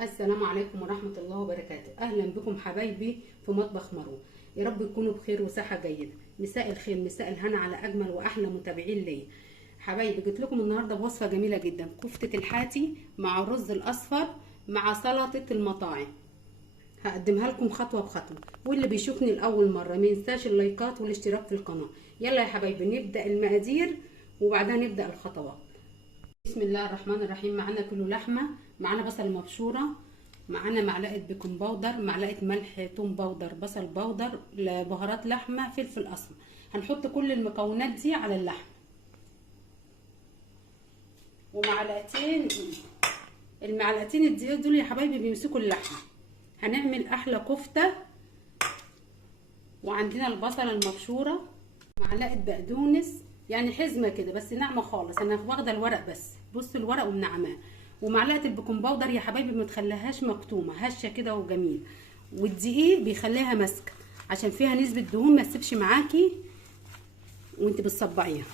السلام عليكم ورحمة الله وبركاته. أهلا بكم حبايبي في مطبخ مروة. يا رب تكونوا بخير وصحة جيدة. مساء الخير، مساء الهنا على أجمل وأحلى متابعين ليا. حبايبي جيت لكم النهاردة بوصفة جميلة جدا، كفتة الحاتي مع الرز الأصفر مع سلطة المطاعم. هقدمها لكم خطوة بخطوة، واللي بيشوفني لأول مرة ما ينساش اللايكات والاشتراك في القناة. يلا يا حبايبي نبدأ المقادير وبعدها نبدأ الخطوات. بسم الله الرحمن الرحيم. معانا كيلو لحمه، معانا بصل مبشوره، معانا معلقه بيكنج باودر، معلقه ملح، توم باودر، بصل باودر، بهارات لحمه، فلفل اسمر. هنحط كل المكونات دي على اللحمه، ومعلقتين المعلقتين الدقيق دول يا حبايبي بيمسكوا اللحمه. هنعمل احلى كفته. وعندنا البصله المبشوره، معلقه بقدونس يعني حزمه كده بس ناعمه خالص، انا واخده الورق بس، بصوا الورق ومنعماه. ومعلقه البيكنج باودر يا حبايبي ما تخليهاش مكتومه، هشه كده وجميل. والدقيق بيخليها ماسكه عشان فيها نسبه دهون ما تسيبش معاكي وانت بتصبعيها.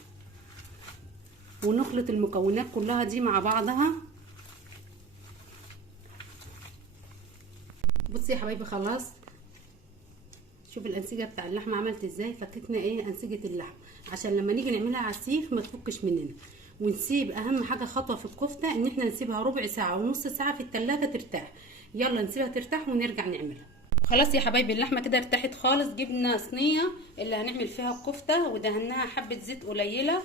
ونخلط المكونات كلها دي مع بعضها. بصي يا حبايبي خلاص، شوف الانسجه بتاع اللحمه عملت ازاي. فككنا انسجه اللحمه عشان لما نيجي نعملها عسيخ ما تفكش مننا. ونسيب اهم حاجه خطوه في الكفته، ان احنا نسيبها ربع ساعه ونص ساعه في التلاجة ترتاح. يلا نسيبها ترتاح ونرجع نعملها. خلاص يا حبايبي اللحمه كده ارتاحت خالص. جبنا صينيه اللي هنعمل فيها الكفته ودهناها حبه زيت قليله،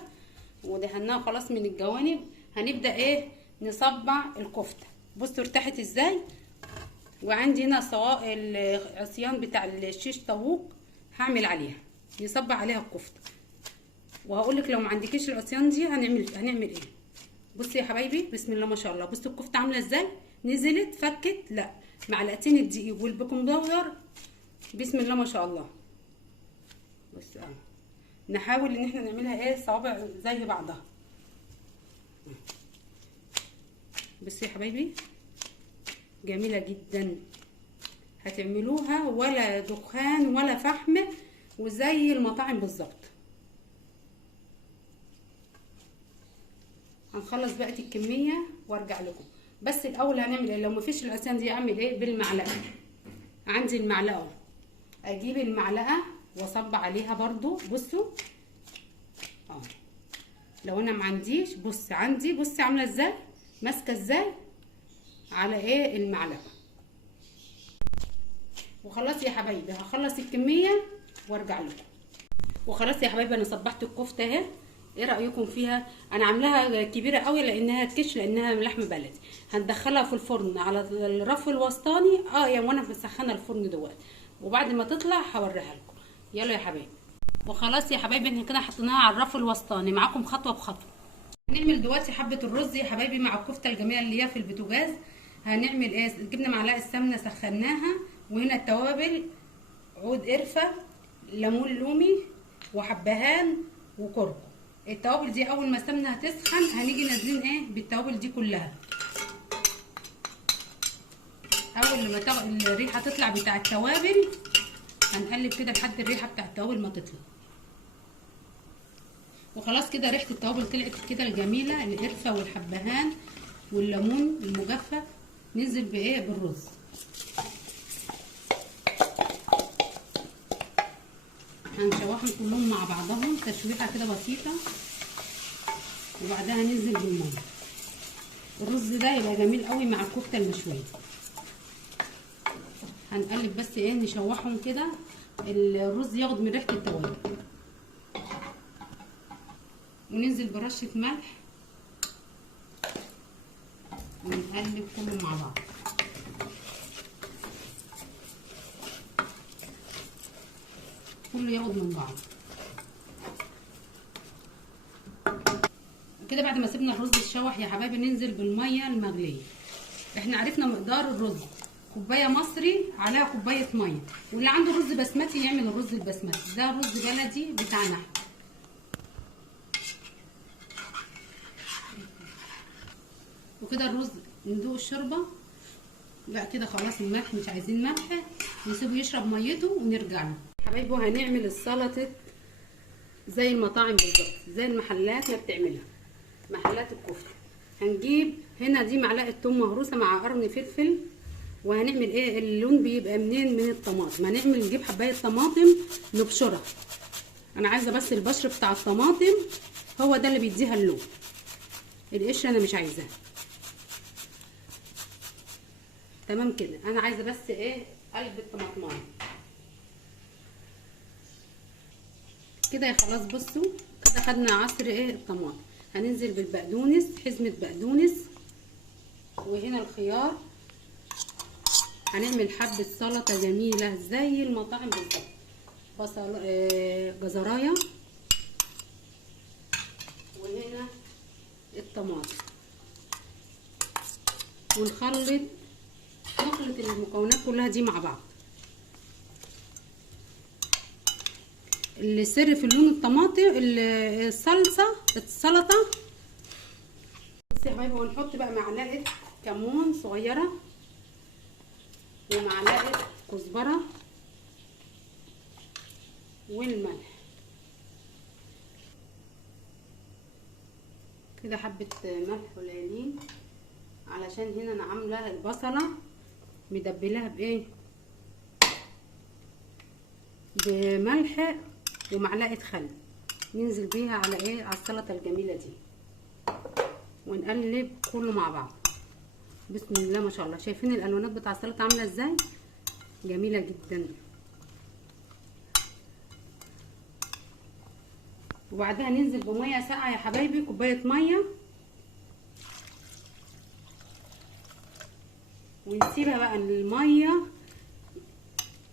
ودهناها خلاص من الجوانب. هنبدا نصبع الكفته. بصوا ارتاحت ازاي. وعندي هنا العصيان بتاع الشيش طاووق هعمل عليها، نصبع عليها الكفته. وهقول لك لو ما عندكيش العصيان دي هنعمل ايه. بصي يا حبايبي بسم الله ما شاء الله، بصوا الكفته عامله ازاي، نزلت فكت. لا معلقتين الدقيق والبيكنج باودر، بسم الله ما شاء الله. بص نحاول ان احنا نعملها صوابع زي بعضها. بصي يا حبايبي جميله جدا، هتعملوها ولا دخان ولا فحم، وزي المطاعم بالظبط. هنخلص بقى الكميه وارجع لكم. بس الاول هنعمل لو مفيش العصيان دي اعمل بالمعلقه. عندي المعلقه، اجيب المعلقه واصب عليها برضو. بصوا لو انا ما عنديش، بص عندي، بصي عامله ازاي، ماسكه ازاي على المعلقه. وخلاص يا حبايبي هخلص الكميه وارجع لكم. وخلاص يا حبايبي انا صبحت الكفته اهي. ايه رايكم فيها؟ انا عاملاها كبيره قوي لانها تكش، لانها لحم بلدي. هندخلها في الفرن على الرف الوسطاني يعني وانا مسخنه الفرن دلوقتي، وبعد ما تطلع هوريها لكم. يلا يا حبايبي. وخلاص يا حبايبي احنا كده حطيناها على الرف الوسطاني معاكم خطوه بخطوه. هنعمل دلوقتي حبه الرز يا حبايبي مع الكفته الجميله اللي هي في البوتاجاز. هنعمل جبنا معلقه سمنه سخناها، وهنا التوابل، عود قرفه، ليمون لومي، وحبهان، وكركم. التوابل دي اول ما السمنه هتسخن هنيجي نازلين بالتوابل دي كلها. اول ما الريحه تطلع بتاع التوابل هنقلب كده لحد الريحه بتاع التوابل ما تطلع. وخلاص كده ريحه التوابل طلعت كده الجميله، القرفه والحبهان والليمون المجفف. ننزل بالرز. هنشوحهم كلهم مع بعضهم تشويحه كده بسيطه، وبعدها ننزل بالميه. الرز ده يبقى جميل قوي مع الكفته المشويه. هنقلب بس نشوحهم كده، الرز ياخد من ريحه التوابل. وننزل برشه ملح ونقلب كله مع بعض. كله ياخد من بعض كده. بعد ما سيبنا الرز يتشوح يا حبايبي ننزل بالميه المغليه. احنا عرفنا مقدار الرز، كوبايه مصري عليها كوبايه ميه. واللي عنده رز بسمتي يعمل الرز البسمتي، ده رز بلدي بتاعنا. وكده الرز ندوق الشوربه. لا كده خلاص الملح مش عايزين ملح، نسيبه يشرب ميته ونرجع له. حبايبي هنعمل السلطه زي المطاعم بالظبط، زي المحلات ما بتعملها، محلات الكفته. هنجيب هنا دي معلقه توم مهروسه مع قرن فلفل. وهنعمل ايه؟ اللون بيبقى منين؟ من الطماطم. نجيب حبايه طماطم نبشرها. انا عايزه بس البشر بتاع الطماطم هو ده اللي بيديها اللون، القشره انا مش عايزاها. تمام كده. انا عايزه بس ايه؟ قلب الطماطمايه كده يا خلاص. بصوا كده خدنا عصر ايه؟ الطماطم. هننزل بالبقدونس، حزمه بقدونس، وهنا الخيار. هنعمل حبه سلطه جميله زي المطاعم بالظبط. بصل، جزرايه، وهنا الطماطم. ونخلط المكونات كلها دي مع بعض. السر في اللون الطماطم السلطه. بصي يا حبايبي، ونحط بقى معلقه كمون صغيره ومعلقه كزبره والملح كده، حبه ملح قليلين، علشان هنا انا عامله البصله مدبلاها بايه؟ بملح ومعلقه خل. ننزل بيها على ايه؟ على السلطه الجميله دي، ونقلب كله مع بعض. بسم الله ما شاء الله. شايفين الالوانات بتاع السلطه عامله ازاي؟ جميله جدا. وبعدها ننزل بميه ساقعه يا حبايبي، كوبايه ميه، ونسيبها بقى الميه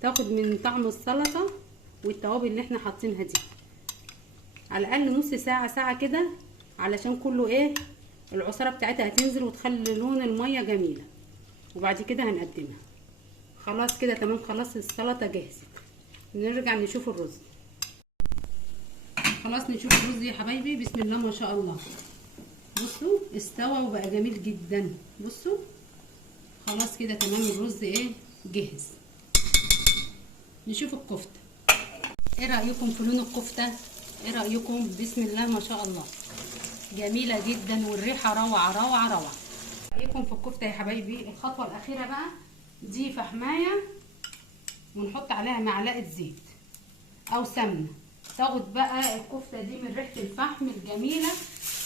تاخد من طعم السلطه والتوابل اللي احنا حاطينها دي، على الاقل نص ساعه ساعه كده، علشان كله ايه؟ العصاره بتاعتها هتنزل وتخلي لون الميه جميله. وبعد كده هنقدمها. خلاص كده تمام. خلاص السلطه جاهزه. نرجع نشوف الرز. خلاص نشوف الرز يا حبايبي. بسم الله ما شاء الله. بصوا استوى وبقى جميل جدا. بصوا خلاص كده تمام. الرز ايه؟ جاهز. نشوف الكفته. ايه رايكم في لون الكفته؟ ايه رايكم؟ بسم الله ما شاء الله، جميله جدا والريحه روعه روعه روعه. رايكم في الكفته يا حبايبي. الخطوه الاخيره بقى، دي فحمايه ونحط عليها معلقه زيت او سمنه، تاخد بقى الكفته دي من ريحه الفحم الجميله،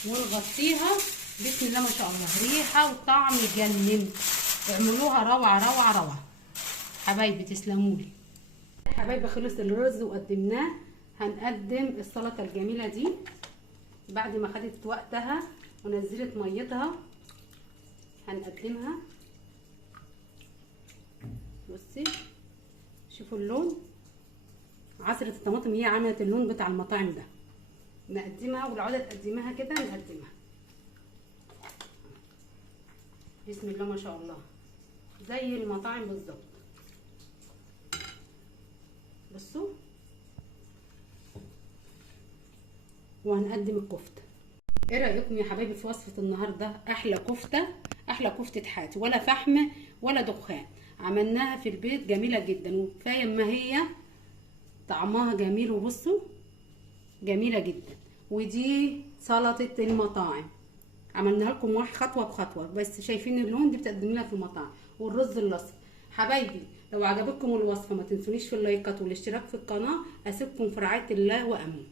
ونغطيها. بسم الله ما شاء الله، ريحه وطعم يجنن. اعملوها روعه روعه روعه حبايبي. تسلمولي حبايبي. خلص الرز وقدمناه. هنقدم السلطه الجميله دي بعد ما خدت وقتها ونزلت ميتها. هنقدمها. بصي شوفوا اللون. عصره الطماطم هي عملت اللون بتاع المطاعم ده. نقدمها، والعوده تقدمها كده نقدمها. بسم الله ما شاء الله، زي المطاعم بالظبط. بصوا. وهنقدم الكفته. ايه رايكم يا حبايبي في وصفه النهارده؟ احلى كفته، احلى كفته حياتي، ولا فحم ولا دخان. عملناها في البيت، جميله جدا، وكفايه ما هي طعمها جميل. وبصوا جميله جدا. ودي سلطه المطاعم، عملناها لكم واحد خطوه بخطوه، بس شايفين اللون دي بتقدمينها في المطاعم. والرز الاصفر حبايبي. لو عجبتكم الوصفه ما تنسونيش في اللايكات والاشتراك في القناه. اسيبكم في رعايه الله وامنه.